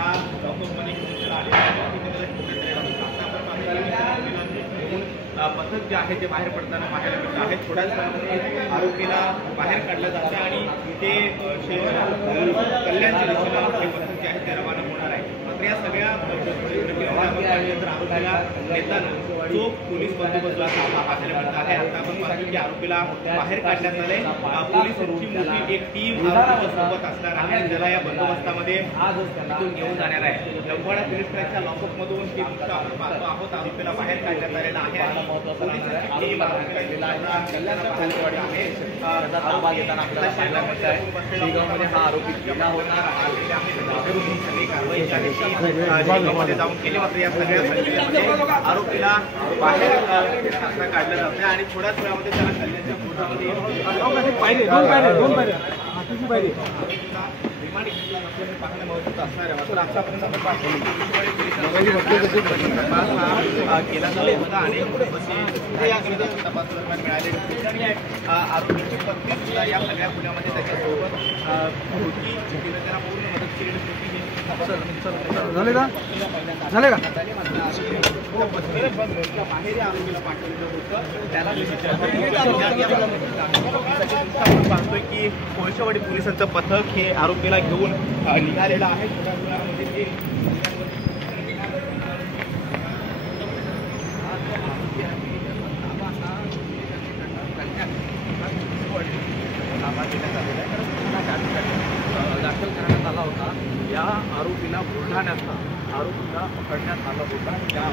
या लॉकअपमध्ये घेऊन त्याला आले पथक जे आहे ते बाहेर पडताना पाहायला मिळतं आहे. थोड्याच वेळामध्ये आरोपीला बाहेर काढलं जातं आणि ते कल्याणच्या दिशेला हे पथक जे आहे ते रवाना होणार आहे. मात्र या सगळ्या आरोपीला नेताना जो पोलीस बंदोबस्त पाहायला मिळत आहे. आता आपण पाहतो की आरोपीला बाहेर काढण्यात आले. पोलिसांची मोठी एक टीम सोबत असणार आहे आणि त्याला या बंदोबस्तामध्ये इथून घेऊन जाणार आहे. लंबाडा पोलीस ठाण्याच्या लॉकअपमधून ही दृश्य आपण पाहतो आहोत. आरोपीला बाहेर काढण्यात आलेला आहे आणि पोलिसांची टीम आरोपीला बाहेर आहे. ताबा घेताना आपल्याला पाहायला मिळत आहे शेगावमध्ये हा आरोपी गेला होता सगळी कारवाई मध्ये जाऊन केली. मात्र या सगळ्या आरोपीला बाहेर काढलं जातं आणि थोड्याच वेळामध्ये त्याला कल्याणच्या कोर्टामध्ये पाहणं महत्त्वाचं असणार आहे. मात्र आतापर्यंत आपण पाहतो केला जातो होता अनेक तपास दरम्यान मिळालेली आणि आरोपीची पत्नी सुद्धा या सगळ्या गुन्ह्यामध्ये त्याच्यासोबत होती. त्यांना पूर्ण मदत केलेली होती. झाले का बाहेर आरोपीला पाठवलेलं होतं त्याला आपण पाहतोय की कोळशेवाडी पोलिसांचं पथक हे आरोपीला घेऊन निघालेलं आहे. थोड्या वेळामध्ये ते दाखल करण्यात आला होता. या आरोपीला बुलढाण्याचा आरोपीला पकडण्यात आला होता. त्या